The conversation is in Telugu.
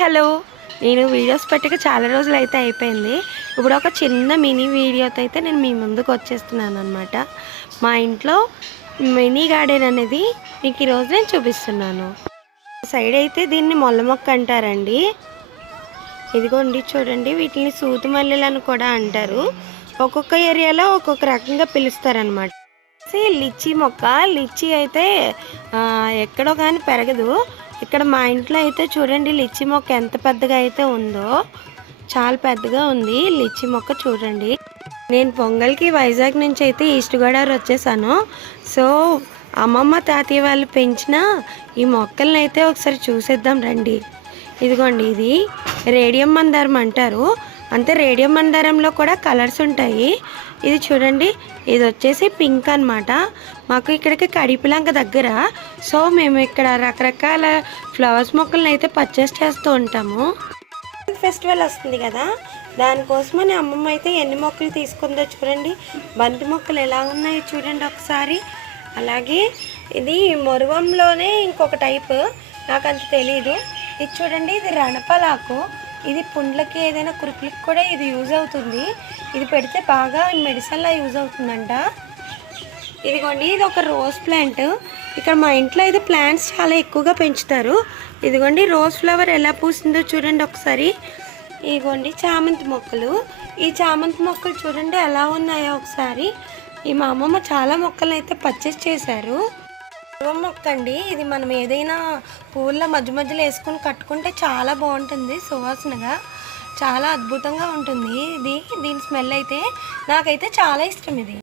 హలో నేను వీడియోస్ పెట్టక చాలా రోజులు అయితే అయిపోయింది. ఇప్పుడు ఒక చిన్న మినీ వీడియోతో అయితే నేను మీ ముందుకు వచ్చేస్తున్నాను అనమాట. మా ఇంట్లో మినీ గార్డెన్ అనేది మీకు ఈరోజు నేను చూపిస్తున్నాను. సైడ్ అయితే దీన్ని మొల్ల మొక్క అంటారండి. ఇదిగోండి చూడండి, వీటిని సూతు మల్లెలను కూడా అంటారు. ఒక్కొక్క ఏరియాలో ఒక్కొక్క రకంగా పిలుస్తారనమాట. లిచ్చీ మొక్క, లిచ్చీ అయితే ఎక్కడో కానీ పెరగదు. ఇక్కడ మా ఇంట్లో అయితే చూడండి లిచ్చీ మొక్క ఎంత పెద్దగా అయితే ఉందో, చాలా పెద్దగా ఉంది లిచ్చీ మొక్క. చూడండి, నేను పొంగల్కి వైజాగ్ నుంచి అయితే ఈస్ట్ గోదావరి వచ్చేసాను. సో అమ్మమ్మ తాతయ్య వాళ్ళు పెంచిన ఈ మొక్కల్ని అయితే ఒకసారి చూసేద్దాం రండి. ఇదిగోండి, ఇది రేడియం మందారం అంటారు. అంటే రేడియం మందారంలో కూడా కలర్స్ ఉంటాయి. ఇది చూడండి, ఇది వచ్చేసి పింక్ అనమాట. మాకు ఇక్కడికి కడిపిలంక దగ్గర. సో మేము ఇక్కడ రకరకాల ఫ్లవర్స్ మొక్కలను అయితే పర్చేస్ చేస్తూ ఉంటాము. ఫెస్టివల్ వస్తుంది కదా, దానికోసమని అమ్మమ్మ అయితే ఎన్ని మొక్కలు తీసుకుందో చూడండి. బంతి మొక్కలు ఎలా ఉన్నాయో చూడండి ఒకసారి. అలాగే ఇది మొరువంలోనే ఇంకొక టైపు, నాకు అంత తెలీదు. ఇది చూడండి, ఇది రణపలాకు. ఇది పుండ్లకి ఏదైనా కురుపులకి కూడా ఇది యూజ్ అవుతుంది. ఇది పెడితే బాగా మెడిసిన్లా యూజ్ అవుతుందంట. ఇదిగోండి, ఇది ఒక రోజ్ ప్లాంట్. ఇక్కడ మా ఇంట్లో అయితే ప్లాంట్స్ చాలా ఎక్కువగా పెంచుతారు. ఇదిగోండి, రోజ్ ఫ్లవర్ ఎలా పూసిందో చూడండి ఒకసారి. ఇదిగోండి చామంతి మొక్కలు. ఈ చామంతి మొక్కలు చూడండి ఎలా ఉన్నాయో ఒకసారి. ఈ మా అమ్మమ్మ చాలా మొక్కలు అయితే పర్చేస్ చేశారు. మొక్క అండి, ఇది మనం ఏదైనా పూల మధ్య మధ్యలో వేసుకొని కట్టుకుంటే చాలా బాగుంటుంది. సువాసనగా చాలా అద్భుతంగా ఉంటుంది. దీని స్మెల్ అయితే నాకైతే చాలా ఇష్టం. ఇది